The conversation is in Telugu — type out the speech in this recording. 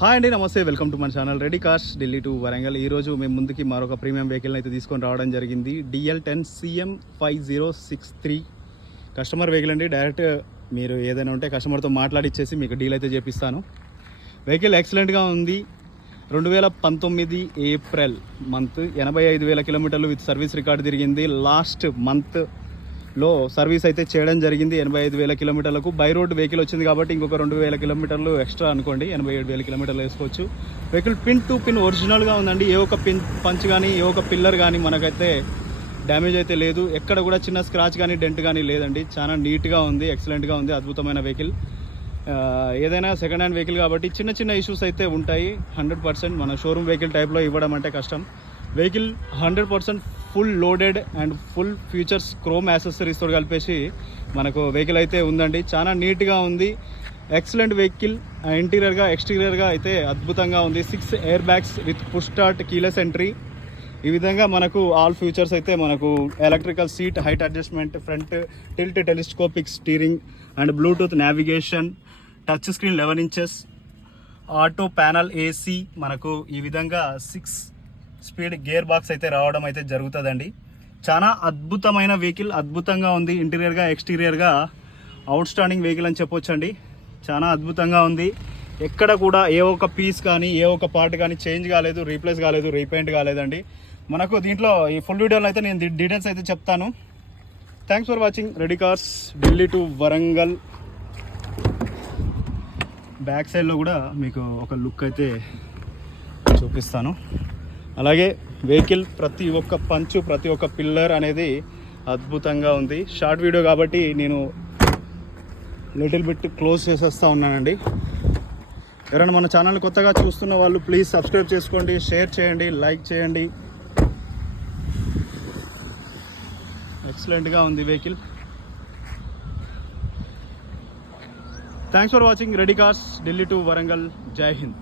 హాయ్ అండి, నమస్తే. వెల్కమ్ టు మన channel ready cars Delhi to Warangal. ఈరోజు మేము ముందుకి మరొక ప్రీమియం వెహికల్ని అయితే తీసుకొని రావడం జరిగింది. DL10 CM 5063 కస్టమర్ వెహికల్ అండి. డైరెక్ట్ మీరు ఏదైనా ఉంటే కస్టమర్తో మాట్లాడిచ్చేసి మీకు డీల్ అయితే చేపిస్తాను. వెహికల్ ఎక్సలెంట్గా ఉంది. 2019 ఏప్రిల్ మంత్ 85,000 కిలోమీటర్లు విత్ సర్వీస్ రికార్డు తిరిగింది. లాస్ట్ మంత్లో సర్వీస్ అయితే చేయడం జరిగింది. 85,000 కిలోమీటర్లకు బై రోడ్ వెహికల్ వచ్చింది కాబట్టి ఇంకొక 2,000 కిలోమీటర్లు ఎక్స్ట్రా అనుకోండి, 87,000 కిలోమీటర్లు వేసుకోవచ్చు. వెహికల్ పిన్ టు పిన్ ఒరిజినల్గా ఉందండి. ఏ ఒక్క పంచ్ కానీ ఏ ఒక్క పిల్లర్ కానీ మనకైతే డ్యామేజ్ అయితే లేదు. ఎక్కడ కూడా చిన్న స్క్రాచ్ కానీ డెంట్ కానీ లేదండి. చాలా నీట్గా ఉంది, ఎక్సలెంట్గా ఉంది, అద్భుతమైన వెహికల్. ఏదైనా సెకండ్ హ్యాండ్ వెహికల్ కాబట్టి చిన్న చిన్న ఇష్యూస్ అయితే ఉంటాయి. 100% మన షోరూమ్ వెహికల్ టైప్లో ఇవ్వడం అంటే కష్టం. Vehicle 100% full loaded and full futures chrome యాక్సెసరీస్తో కలిపేసి మనకు వెహికల్ అయితే ఉందండి. చాలా నీట్గా ఉంది, ఎక్సలెంట్ వెహికల్. ఇంటీరియర్గా ఎక్స్టీరియర్గా అయితే అద్భుతంగా ఉంది. 6 air bags with push start, keyless entry. ఈ విధంగా మనకు ఆల్ ఫ్యూచర్స్ అయితే మనకు electrical seat, height adjustment, front tilt, telescopic steering and Bluetooth navigation, touch screen 11 inches, auto panel AC. మనకు ఈ విధంగా 6 స్పీడ్ గేర్ బాక్స్ అయితే రావడం అయితే జరుగుతుందండి. చాలా అద్భుతమైన వెహికల్, అద్భుతంగా ఉంది. ఇంటీరియర్గా ఎక్స్టీరియర్గా అవుట్ స్టాండింగ్ వెహికల్ అని చెప్పొచ్చండి. చాలా అద్భుతంగా ఉంది. ఎక్కడ కూడా ఏ ఒక్క పీస్ కానీ ఏ ఒక్క పార్ట్ కానీ చేంజ్ కాలేదు, రీప్లేస్ కాలేదు, రీపెయింట్ కాలేదండి. మనకు దీంట్లో ఈ ఫుల్ వీడియోలో అయితే నేను డీటెయిల్స్ అయితే చెప్తాను. Thanks for watching ready cars Delhi to Warangal. Back సైడ్లో కూడా మీకు ఒక లుక్ అయితే చూపిస్తాను. అలాగే వెహికల్ ప్రతి ఒక్క పంచు, ప్రతి ఒక్క పిల్లర్ అనేది అద్భుతంగా ఉంది. షార్ట్ వీడియో కాబట్టి నేను లిటిల్ బిట్ క్లోజ్ చేసేస్తూ ఉన్నానండి. ఎవరైనా మన ఛానల్ కొత్తగా చూస్తున్న వాళ్ళు ప్లీజ్ సబ్స్క్రైబ్ చేసుకోండి, షేర్ చేయండి, లైక్ చేయండి. ఎక్సలెంట్గా ఉంది vehicle. Thanks for watching ready cars Delhi to Warangal. జై హింద్.